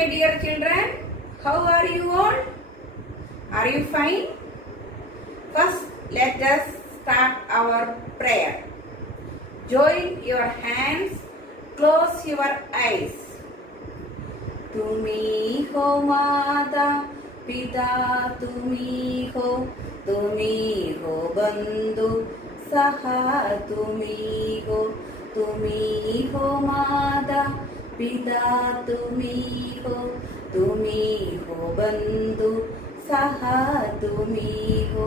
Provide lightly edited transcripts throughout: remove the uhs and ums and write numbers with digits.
my dear children. How are you all? Are you fine? First, let us start our prayer. Join your hands, close your eyes. तुम्ही हो माता पिता, तुम्ही हो बंधु सहा, तुम्ही हो माता पिता, तुम्ही हो बंधु सहा, तुम्ही हो।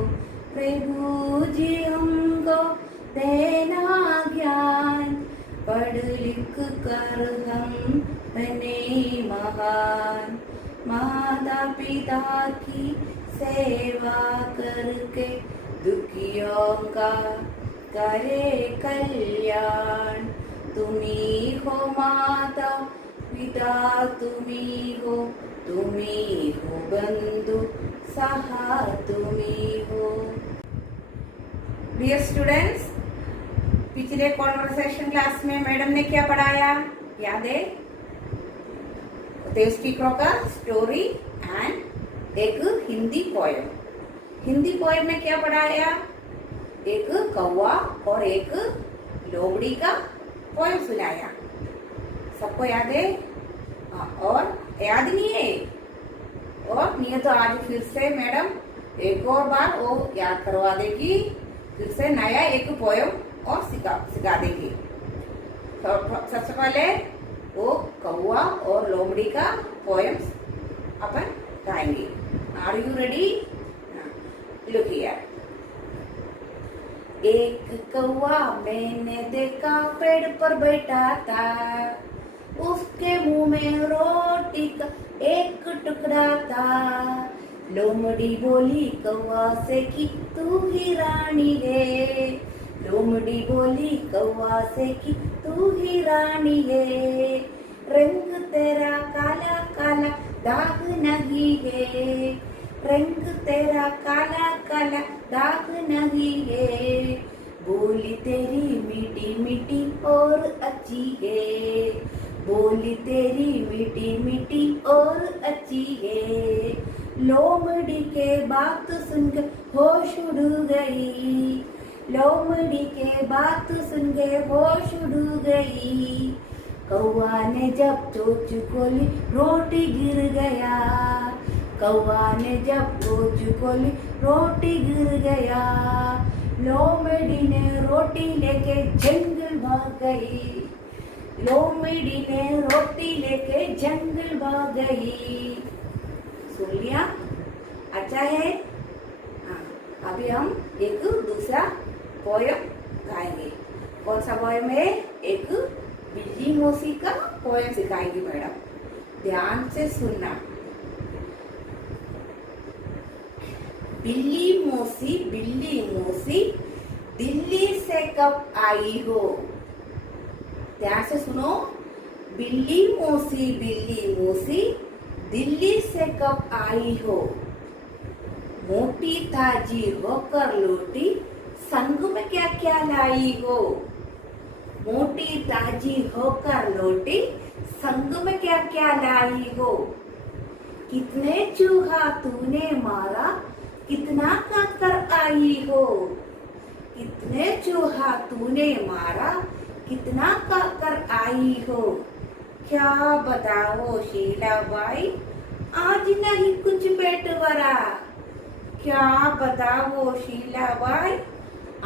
प्रभु जी हमको देना ज्ञान, पढ़ लिख कर हम बने महान। माता पिता की सेवा करके दुखियों का करे कल्याण। तुम्ही हो माता पिता, तुम्ही हो बंधु सहा, तुम्ही हो। डियर स्टूडेंट्स, पिछले कॉन्वर्सेशन क्लास में मैडम ने क्या पढ़ाया याद है? देवस्टिक्रो का स्टोरी एंड एक हिंदी पोएम। हिंदी पोएम में क्या पढ़ाया? एक कौवा और एक लोमड़ी का पोएम सुनाया। सबको याद है? और याद नहीं है? और नहीं तो आज फिर से मैडम एक और बार वो याद करवा देगी, फिर से नया एक पोएम और सिखा देगी। तो सबसे पहले वो कौवा और लोमड़ी का पोएम्स अपन गाएंगे। Are you ready? Look here. एक कौवा मैंने देखा पेड़ पर बैठा था, उसके मुंह में रोटी का एक टुकड़ा था। लोमड़ी बोली कौवा से कि तू ही रानी है, लोमड़ी बोली कौवा से कि तू ही रानी है। रंग तेरा काला काला दाग नहीं है, रंग तेरा काला काला दाग नहीं है। बोली तेरी मीठी मीठी और अच्छी है, बोली तेरी मीठी मीठी और अच्छी है। लोमड़ी के बात सुनकर होश उड़ गई, लोमड़ी के बात सुन के होश उड़ गई। कौवा ने जब चोंच खोली रोटी गिर गया, कौवा ने जब चोंच खोली रोटी गिर गया। लोमड़ी ने रोटी लेके जंगल भाग गई, लोमड़ी ने रोटी लेके जंगल भाग गई। सुन लिया? अच्छा है? अभी हम एक दूसरा पोयम गाएंगे। कौन सा पोयम है? एक बिल्ली मौसी का पोयम सिखाएंगी मैडम, ध्यान से सुनना। बिल्ली मौसी दिल्ली से कब आई हो? ध्यान से सुनो। बिल्ली मौसी दिल्ली से कब आई हो? मोटी ताजी होकर लौटी, संग में क्या क्या लाई हो? मोटी ताजी होकर लौटी, संग में क्या क्या लाई हो? कितने चूहा तूने मारा, कितना खाकर आई हो? कितने चूहा तूने मारा, कितना खाकर आई हो? क्या बताओ शीला बाई, आज नहीं कुछ पेट भरा। क्या बताओ शीला बाई,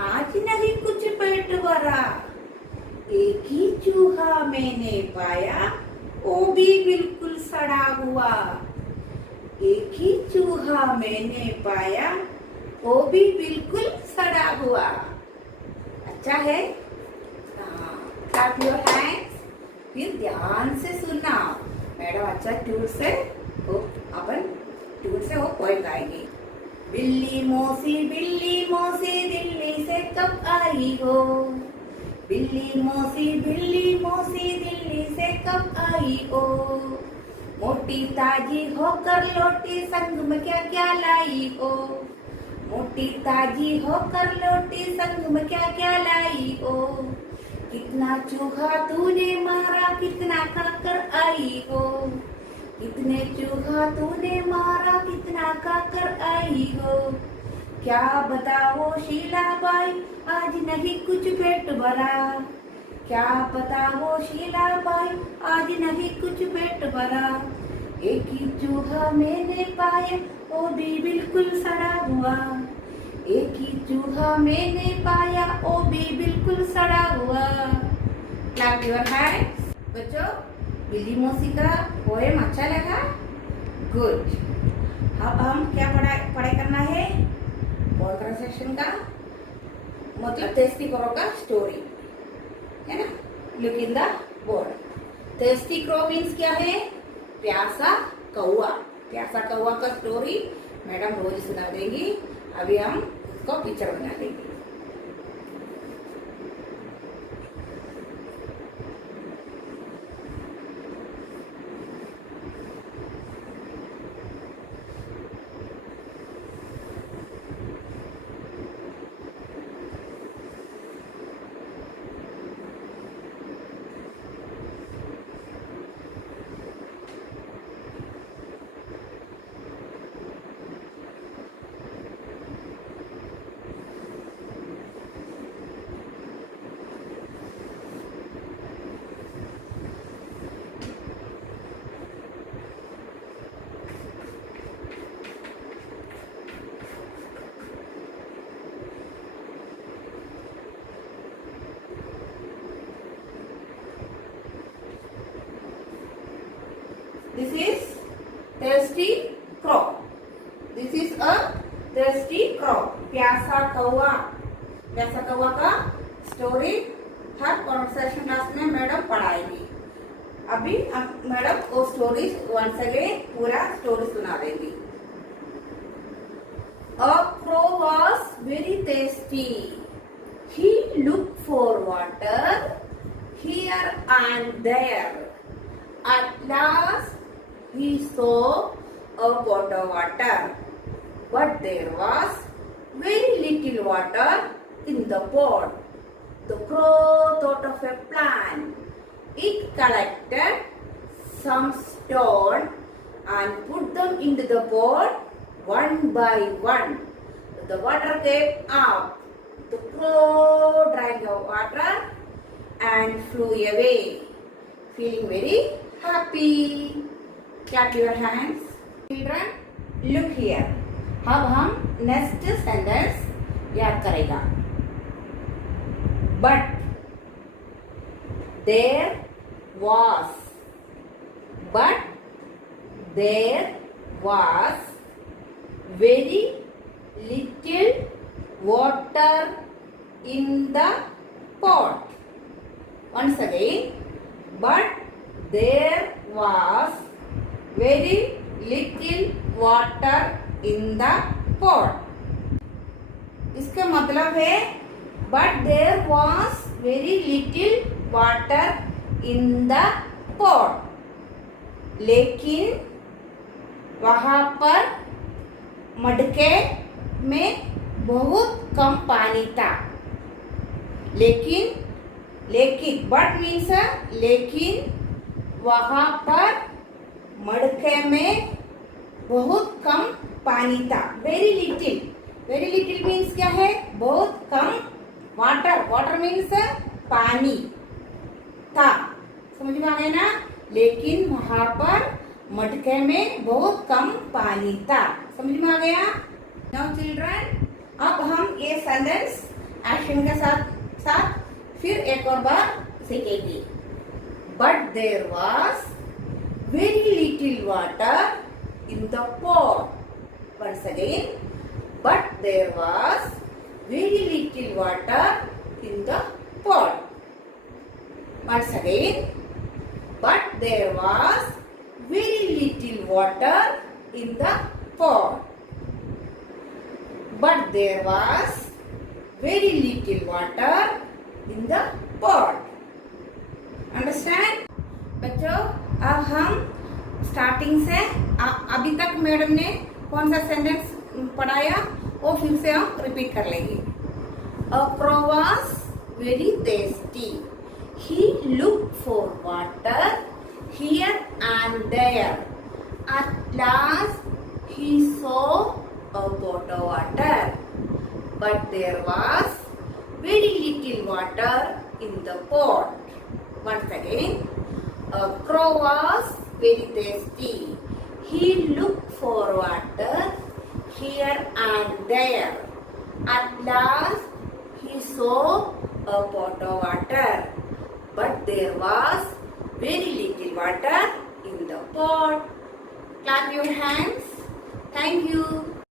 आज नहीं कुछ पेट भरा। एक ही चूहा मैंने पाया, वो भी बिल्कुल सड़ा हुआ। एक ही चूहा मैंने पाया, वो भी बिल्कुल सड़ा हुआ। अच्छा है? Clap your hands. फिर ध्यान से सुनना मैडम। अच्छा ट्यून से वो पोएम गाएंगे। बिल्ली मौसी दिल्ली से कब आई हो? बिल्ली मौसी दिल्ली से कब आई हो? मोटी ताजी होकर लौटी, संग में क्या क्या लाई हो? मोटी ताजी होकर लौटी, संग में क्या क्या लाई हो? कितना चूहा तूने मारा, कितना खाकर आई हो? कितने चूहा तूने मारा, कितना खाकर आई हो। क्या बताओ शीलाबाई, आज नहीं कुछ पेट भरा। क्या बताओ शीलाबाई, आज नहीं कुछ पेट भरा। एक ही चूहा मैंने पाया, वो भी बिल्कुल सड़ा हुआ। एक ही चूहा मैंने पाया, वो भी बिल्कुल सड़ा हुआ। Clap your hands. बच्चों, बिल्ली मौसी का पोएम अच्छा लगा? गुड। अब हम क्या पढ़ाई करना है? बोर्ड ट्रांसलेशन का मतलब टेस्टी क्रो का स्टोरी है ना। Look in the board. Tasty crow means क्या है? प्यासा कौवा। प्यासा कौवा का स्टोरी मैडम रोज सुना देंगी। अभी हम उसको पिक्चर बना देंगे। This is thirsty crow. This is a thirsty crow. प्यासा कौवा। प्यासा कौवा का स्टोरी हर कॉन्वर्सेशन क्लास में मैडम पढ़ाएंगी। अभी मैडम वो स्टोरी वंस अगेन पूरा स्टोरी सुना देंगी। A crow was very thirsty. He looked for water here and there. At last he saw a pot of water, but there was very little water in the pot. The crow thought of a plan. It collected some stone and put them into the pot one by one. The water came up. The crow drank the water and flew away, feeling very happy. Clap your hands. Children, look here. अब हम next sentence याद करेगा। But there was. But there was very little water in the pot. Once again. But there was very little water in the pot. इसका मतलब है but there was very little water in the pot. लेकिन वहां पर मटके में बहुत कम पानी था। लेकिन बट मीन्स लेकिन वहां पर मटके में बहुत कम पानी था। वेरी लिटिल मीन्स क्या है? बहुत कम। वाटर मीन्स पानी था। समझ में आ गया ना? लेकिन वहां पर मटके में बहुत कम पानी था। समझ में आ गया? नाउ चिल्ड्रन, अब हम ये सेंटेंस एक्शन के साथ फिर एक और बार सीखेंगे। But there was very little water in the pot. Once again, but there was very little water in the pot. Once again, but there was very little water in the pot. But there was very little water in the pot. Understand? बच्चों, अब हम starting से अभी तक madam ने कौन सा sentence पढ़ाया वो फिर से हम रिपीट कर लेंगे। A crow was very thirsty. He looked for water here and there. At last he saw a pot of water, but there was very little water in the pot. Once again, a crow was very thirsty. He looked for water here and there. At last he saw a pot of water, but there was very little water in the pot. Clap your hands. Thank you.